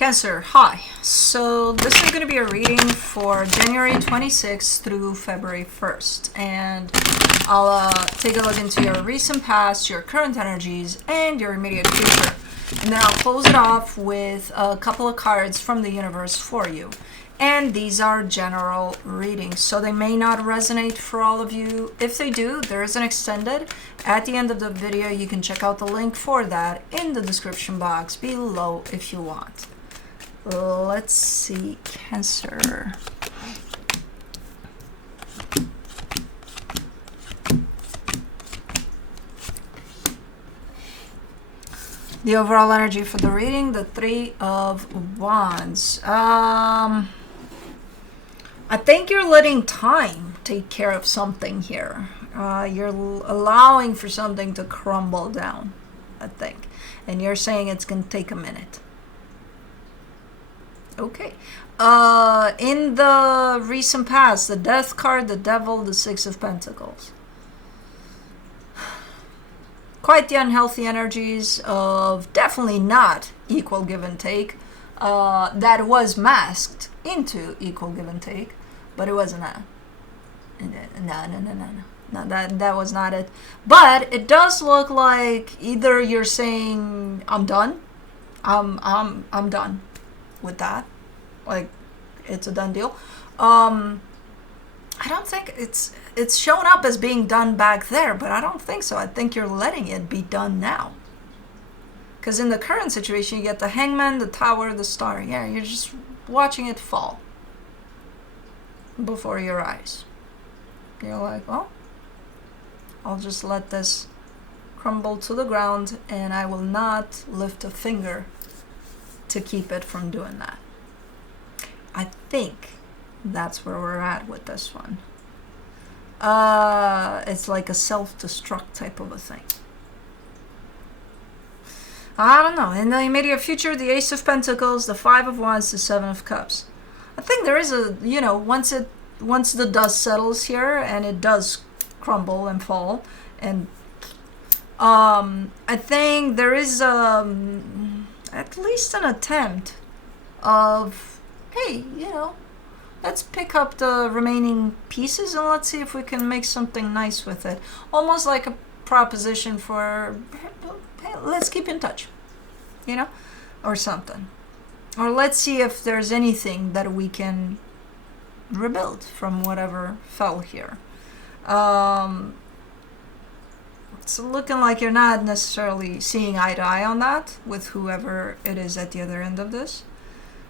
Cancer, hi. So this is going to be a reading for January 26th through February 1st. And I'll take a look into your recent past, your current energies, and your immediate future. And then I'll close it off with a couple of cards from the universe for you. And these are general readings, so they may not resonate for all of you. If they do, there is an extended. At the end of the video, you can check out the link for that in the description box below if you want. Let's see, Cancer. The overall energy for the reading, the Three of Wands. I think you're letting time take care of something here. You're allowing for something to crumble down, I think. And you're saying it's going to take a minute. Okay. In the recent past, the Death card, the Devil, the Six of Pentacles. Quite the unhealthy energies of definitely not equal give and take. That was masked into equal give and take, but it wasn't that. No, that was not it. But it does look like either you're saying I'm done, I'm done with that, like it's a done deal. I don't think it's shown up as being done back there, but I don't think so. I think you're letting it be done now. Because in the current situation, you get the Hangman, the Tower, the Star. Yeah, you're just watching it fall before your eyes. You're like, well, I'll just let this crumble to the ground, and I will not lift a finger to keep it from doing that. I think that's where we're at with this one. It's like a self-destruct type of a thing. I don't know. In the immediate future, the Ace of Pentacles, the Five of Wands, the Seven of Cups. I think there is a, once the dust settles here and it does crumble and fall, and I think there is at least an attempt of, hey, let's pick up the remaining pieces and let's see if we can make something nice with it. Almost like a proposition for, hey, let's keep in touch, or something. Or let's see if there's anything that we can rebuild from whatever fell here. It's looking like you're not necessarily seeing eye to eye on that with whoever it is at the other end of this.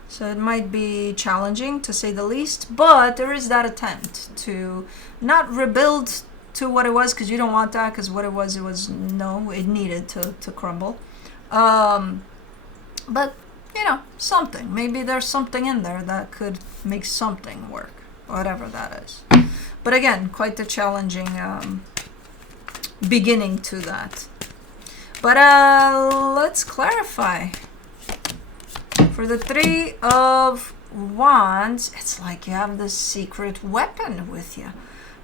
So it might be challenging, to say the least, but there is that attempt to not rebuild to what it was, because you don't want that, because what it it needed to crumble. But, something. Maybe there's something in there that could make something work, whatever that is. But again, quite the challenging beginning to that. But let's clarify. For the Three of Wands, it's like you have this secret weapon with you.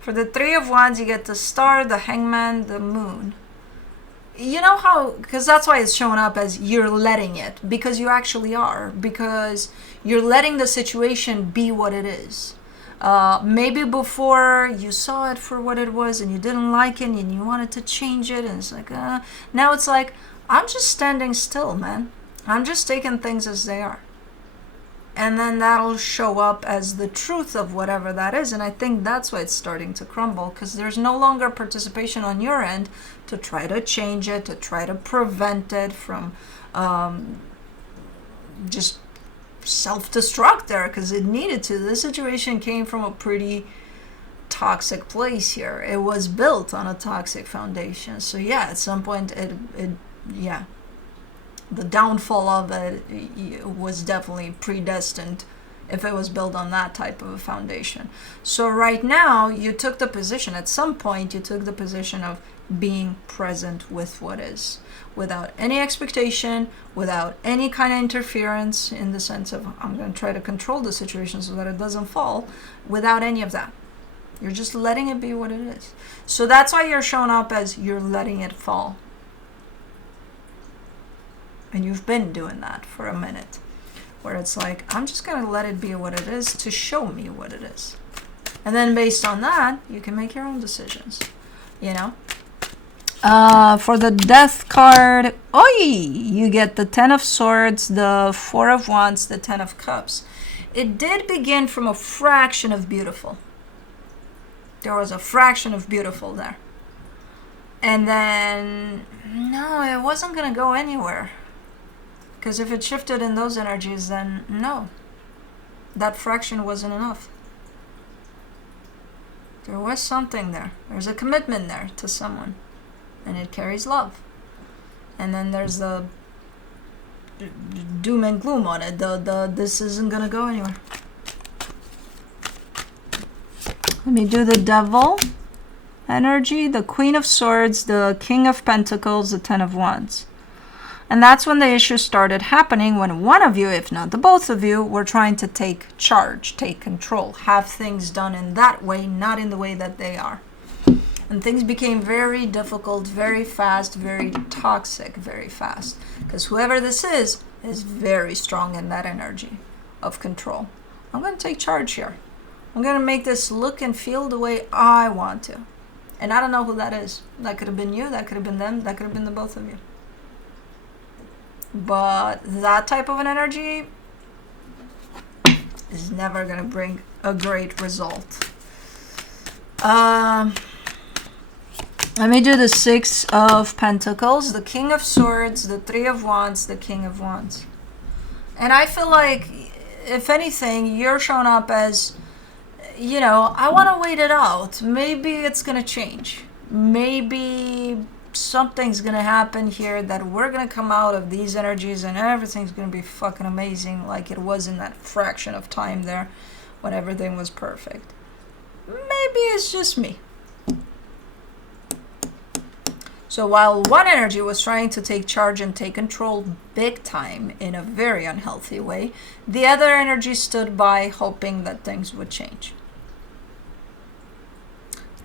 For the Three of Wands, you get the Star, the Hangman, the Moon. You know how, because that's why it's showing up as you're letting it, because you actually are, because you're letting the situation be what it is. Maybe before you saw it for what it was and you didn't like it and you wanted to change it, and it's like, now it's like, I'm just standing still, man. I'm just taking things as they are. And then that'll show up as the truth of whatever that is. And I think that's why it's starting to crumble, because there's no longer participation on your end to try to change it, to try to prevent it from just self-destruct there, because it needed to. This situation came from a pretty toxic place here. It was built on a toxic foundation. So yeah, at some point the downfall of it was definitely predestined if it was built on that type of a foundation. So right now, you took the position, at some point, you took the position of being present with what is, without any expectation, without any kind of interference, in the sense of, I'm going to try to control the situation so that it doesn't fall, without any of that. You're just letting it be what it is. So that's why you're showing up as you're letting it fall. And you've been doing that for a minute. where it's like, I'm just going to let it be what it is to show me what it is. And then based on that, you can make your own decisions, you know. For the Death card, you get the 10 of Swords, the 4 of Wands, the 10 of Cups. It did begin from a fraction of beautiful. There was a fraction of beautiful there. And then, no, it wasn't going to go anywhere. Because if it shifted in those energies, then no. That fraction wasn't enough. There was something there. There's a commitment there to someone. And it carries love. And then there's the doom and gloom on it. This isn't going to go anywhere. Let me do the Devil energy, the Queen of Swords, the King of Pentacles, the 10 of Wands. And that's when the issue started happening, when one of you, if not the both of you, were trying to take charge, take control, have things done in that way, not in the way that they are. And things became very difficult, very fast, very toxic, very fast. Because whoever this is very strong in that energy of control. I'm going to take charge here. I'm going to make this look and feel the way I want to. And I don't know who that is. That could have been you, that could have been them, that could have been the both of you. But that type of an energy is never going to bring a great result. Let me do the 6 of Pentacles, the King of Swords, the 3 of Wands, the King of Wands. And I feel like, if anything, you're showing up as, you know, I want to wait it out. Maybe it's going to change. Maybe something's going to happen here that we're going to come out of these energies and everything's going to be fucking amazing like it was in that fraction of time there when everything was perfect. Maybe it's just me. So while one energy was trying to take charge and take control big time in a very unhealthy way, the other energy stood by hoping that things would change.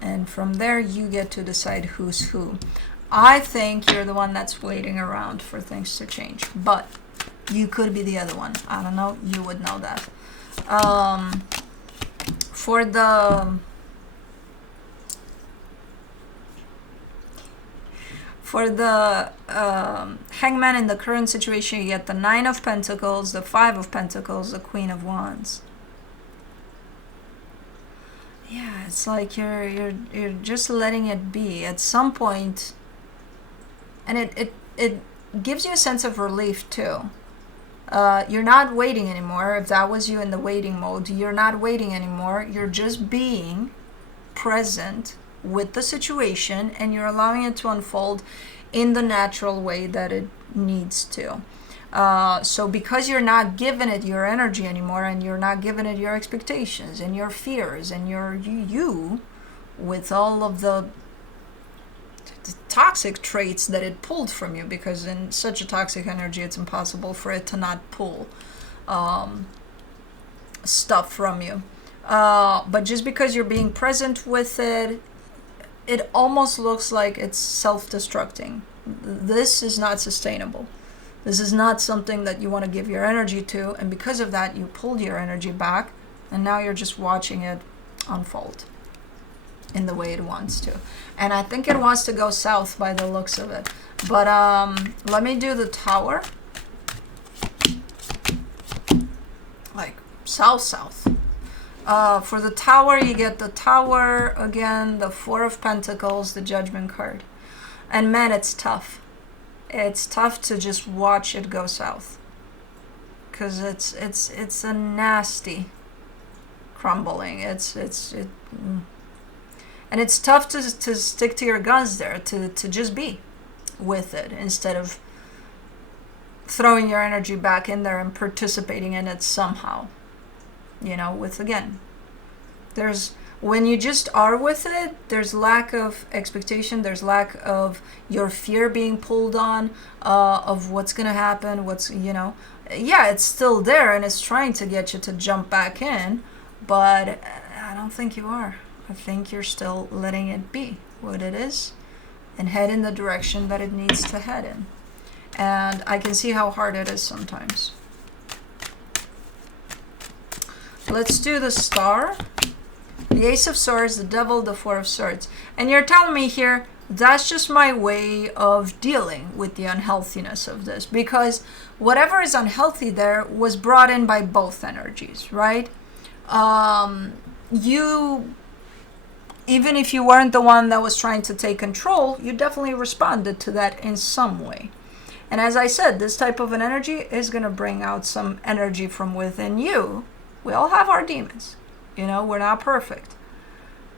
And from there, you get to decide who's who. I think you're the one that's waiting around for things to change, but you could be the other one. I don't know. You would know that. For the Hangman in the current situation, you get the 9 of Pentacles, the 5 of Pentacles, the Queen of Wands. Yeah, it's like you're just letting it be at some point, and it gives you a sense of relief too. You're not waiting anymore. If that was you in the waiting mode, you're not waiting anymore. You're just being present with the situation, and you're allowing it to unfold in the natural way that it needs to. So because you're not giving it your energy anymore, and you're not giving it your expectations and your fears and your you with all of the toxic traits that it pulled from you, because in such a toxic energy it's impossible for it to not pull stuff from you. But just because you're being present with it, it almost looks like it's self-destructing. This is not sustainable. This is not something that you want to give your energy to, and because of that, you pulled your energy back, and now you're just watching it unfold in the way it wants to. And I think it wants to go south by the looks of it. But let me do the Tower. Like south. For the Tower, you get the Tower again, the 4 of Pentacles, the Judgment card. And man, it's tough. It's tough to just watch it go south, because it's a nasty crumbling. And it's tough to stick to your guns there, to just be with it instead of throwing your energy back in there and participating in it somehow. You know, with, again, when you just are with it, there's lack of expectation, there's lack of your fear being pulled on, of what's going to happen, yeah, it's still there and it's trying to get you to jump back in, but I don't think you are. I think you're still letting it be what it is and head in the direction that it needs to head in. And I can see how hard it is sometimes. let's do the Star, the Ace of Swords, the Devil, the Four of Swords. And you're telling me here, that's just my way of dealing with the unhealthiness of this, because whatever is unhealthy there was brought in by both energies, right? You, even if you weren't the one that was trying to take control, you definitely responded to that in some way. And as I said, this type of an energy is going to bring out some energy from within you. We all have our demons. You know, we're not perfect.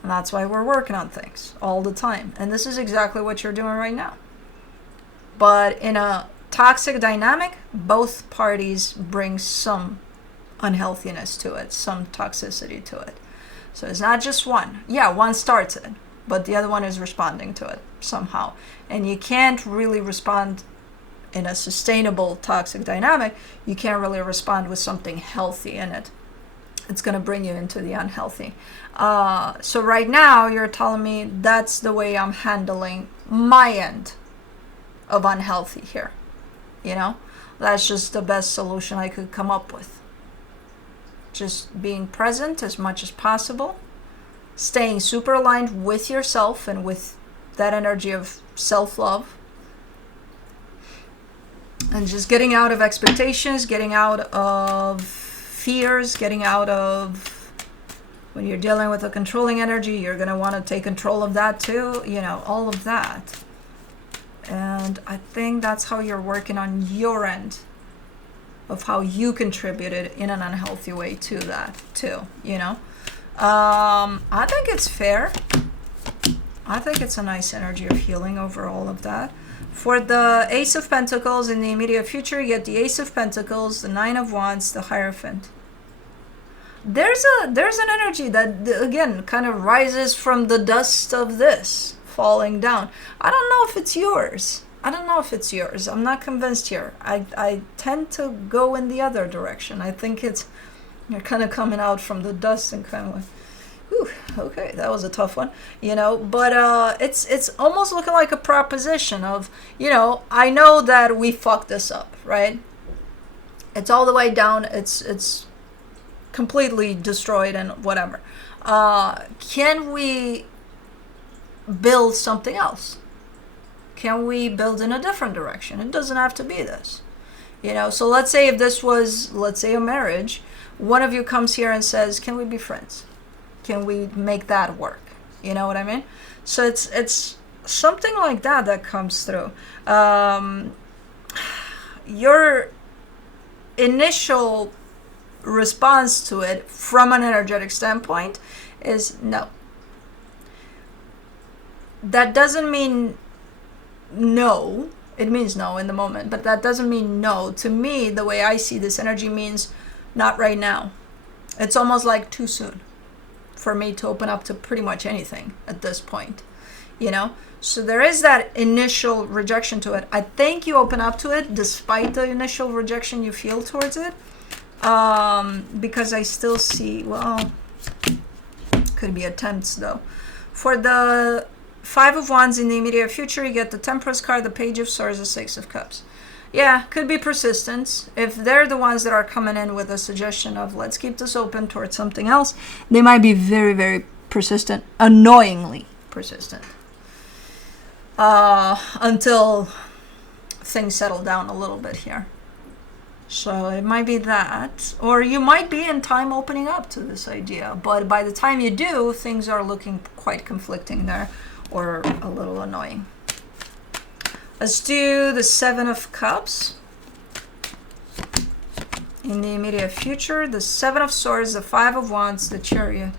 And that's why we're working on things all the time. And this is exactly what you're doing right now. But in a toxic dynamic, both parties bring some unhealthiness to it, some toxicity to it. So it's not just one. Yeah, one starts it, but the other one is responding to it somehow. And you can't really respond in a sustainable toxic dynamic. You can't really respond with something healthy in it. It's going to bring you into the unhealthy. So right now you're telling me that's the way I'm handling my end of unhealthy here. You know, that's just the best solution I could come up with. Just being present as much as possible, staying super aligned with yourself and with that energy of self-love, and just getting out of expectations, getting out of fears, getting out of, when you're dealing with a controlling energy, you're going to want to take control of that too, you know, all of that. And I think that's how you're working on your end of how you contributed in an unhealthy way to that too, you know. I think it's fair. I think it's a nice energy of healing over all of that. For the Ace of Pentacles in the immediate future, you get the Ace of Pentacles, the Nine of Wands, the Hierophant. There's an energy that, again, kind of rises from the dust of this falling down. I don't know if it's yours. I'm not convinced here. I tend to go in the other direction. I think you're kind of coming out from the dust and kind of like, whew, okay, that was a tough one, you know. But it's almost looking like a proposition of, you know, I know that we fucked this up, right? It's all the way down. It's completely destroyed and whatever. Can we build something else? Can we build in a different direction? It doesn't have to be this, you know. So let's say if this was, let's say, a marriage, one of you comes here and says, can we be friends? Can we make that work? You know what I mean? So it's something like that comes through. Your initial response to it from an energetic standpoint is no. That doesn't mean no. It means no in the moment, but that doesn't mean no. To me, the way I see this energy means not right now. It's almost like too soon for me to open up to pretty much anything at this point, you know. So there is that initial rejection to it. I think you open up to it despite the initial rejection you feel towards it, because I still see, well, could be attempts though. For the Five of Wands in the immediate future, you get the Temperance card, the Page of Swords, the Six of Cups. Yeah, could be persistence. If they're the ones that are coming in with a suggestion of let's keep this open towards something else, they might be very, very persistent, annoyingly persistent, until things settle down a little bit here. So it might be that, or you might be in time opening up to this idea, but by the time you do, things are looking quite conflicting there, or a little annoying. Let's do the Seven of Cups in the immediate future, the Seven of Swords, the Five of Wands, the Chariot.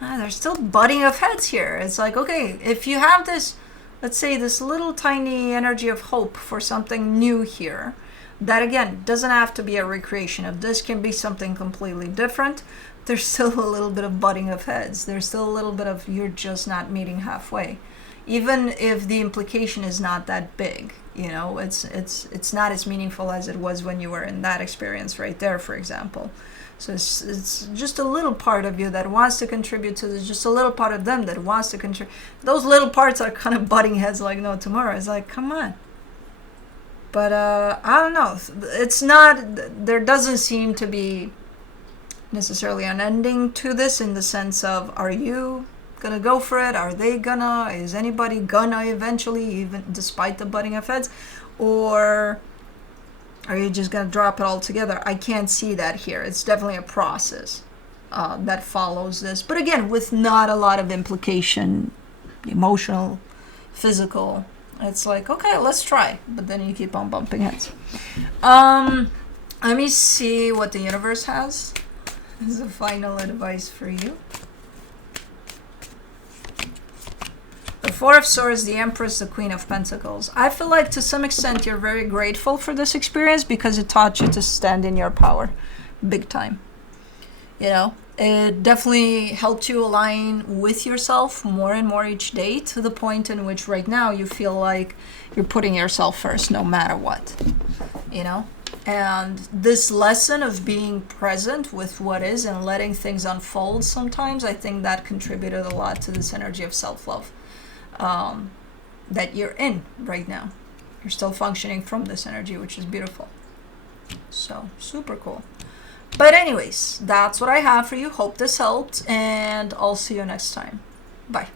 There's still butting of heads here. It's like, okay, if you have this, let's say this little tiny energy of hope for something new here, that again doesn't have to be a recreation of this, can be something completely different. There's still a little bit of butting of heads. There's still a little bit of you're just not meeting halfway, even if the implication is not that big. You know, it's not as meaningful as it was when you were in that experience right there, for example. So it's just a little part of you that wants to contribute to this, just a little part of them that wants to contribute. Those little parts are kind of butting heads like no tomorrow. It's like, come on. But I don't know. It's not, there doesn't seem to be necessarily an ending to this in the sense of, are you gonna go for it? Are they gonna? Is anybody gonna eventually, even despite the butting of heads? Or are you just gonna drop it all together? I can't see that here. It's definitely a process that follows this, but again, with not a lot of implication, emotional, physical. It's like, okay, let's try, but then you keep on bumping heads. Let me see what the universe has as a final advice for you. The Four of Swords, the Empress, the Queen of Pentacles. I feel like to some extent you're very grateful for this experience because it taught you to stand in your power big time. You know, it definitely helped you align with yourself more and more each day, to the point in which right now you feel like you're putting yourself first no matter what, you know? And this lesson of being present with what is and letting things unfold sometimes, I think that contributed a lot to this energy of self-love that you're in right now. You're still functioning from this energy, which is beautiful. So, super cool. But anyways, that's what I have for you. Hope this helped, and I'll see you next time. Bye.